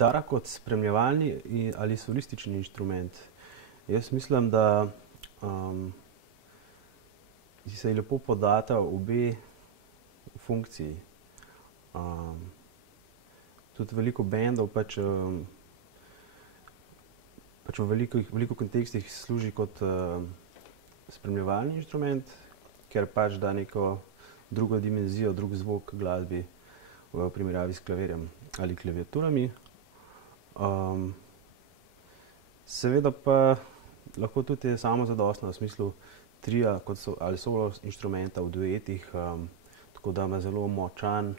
kitara kot spremljevalni ali solistični inštrument. Jaz mislim, da se lepo podata obe funkciji. Tudi veliko bendov pač v veliko kontekstih služi kot spremljevalni inštrument, ker pač da neko drugo dimenzijo, drug zvok glasbi v primerjavi s klavirjem ali klaviaturami. Seveda pa lahko tudi je samozadostna v smislu tria ali solo inštrumenta v duetih, tako da ima zelo močan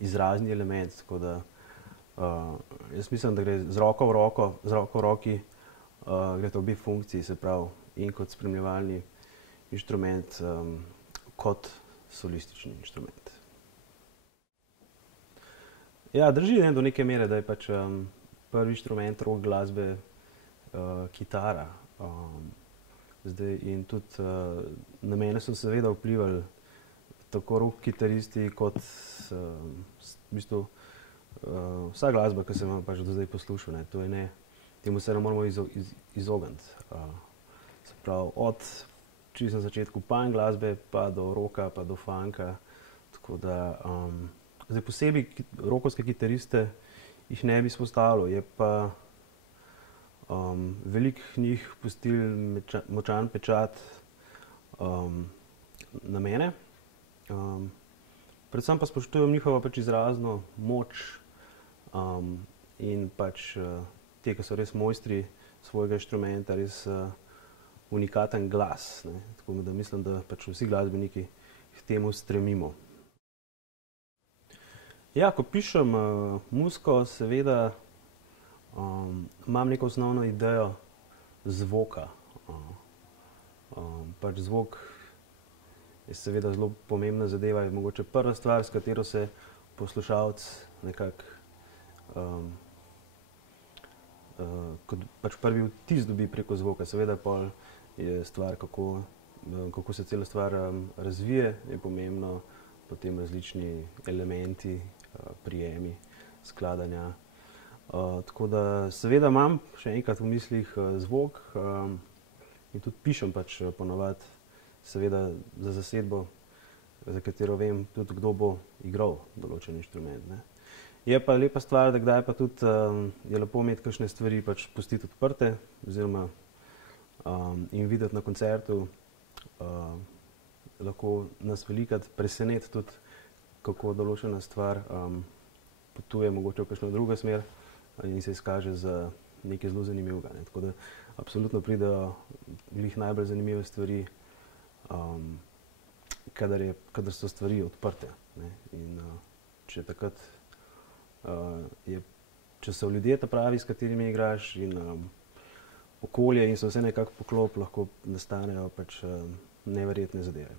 izrazni element, tako da jaz mislim, da gre z roko v roki, gresta obe funkciji, se pravi in kot spremljevalni inštrument, kot solistični inštrument. Ja, drži do neke mere, da je pač prvi inštrument rock glasbe kitara. Zdaj in tudi na mene so seveda vplivali tako rock kitaristi kot v bistvu vsa glasba, ki sem jo pač do zdaj poslušal, ne. To je ne, temu se ne moramo izogniti. Se pravi, od čisto na začetku punk glasbe pa do rocka pa do funka, tako da zdaj posebej rockovske kitariste jih ne bi izpostavljal, je pa veliko njih pustilo močan pečat na mene. Predvsem pa spoštujem njihovo pač izrazno moč in pač te, ki so res mojstri svojega inštrumenta, res unikaten glas, ne. Tako da mislim, da pač vsi glasbeniki k temu stremimo. Ja, ko pišem muziko, seveda imam neko osnovno idejo zvoka. Pač zvok je seveda zelo pomembna zadeva, je mogoče prva stvar, s katero se poslušalec nekako kot pač prvi vtis dobi preko zvoka. Seveda pol je stvar, kako se cela stvar razvije, je pomembno, potem različni elementi, prijemi, skladanja. Tako da seveda imam še enkrat v mislih zvok in tudi pišem pač ponavadi seveda za zasedbo, za katero vem tudi, kdo bo igral določen inštrument, ne. Je pa lepa stvar, da kdaj pa tudi je lepo imeti kakšne stvari pač pustiti odprte oziroma in videti na koncertu. Lahko nas velikokrat preseneti tudi, kako določena stvar potuje mogoče v kakšno drugo smer in se izkaže za nekaj zelo zanimivega, ne. Tako da absolutno pridejo glih najbolj zanimive stvari, kadar so stvari odprte, ne. In če takrat če so ljudje ta pravi, s katerimi igraš, in okolje in se vse nekako poklopi, lahko nastanejo pač neverjetne zadeve.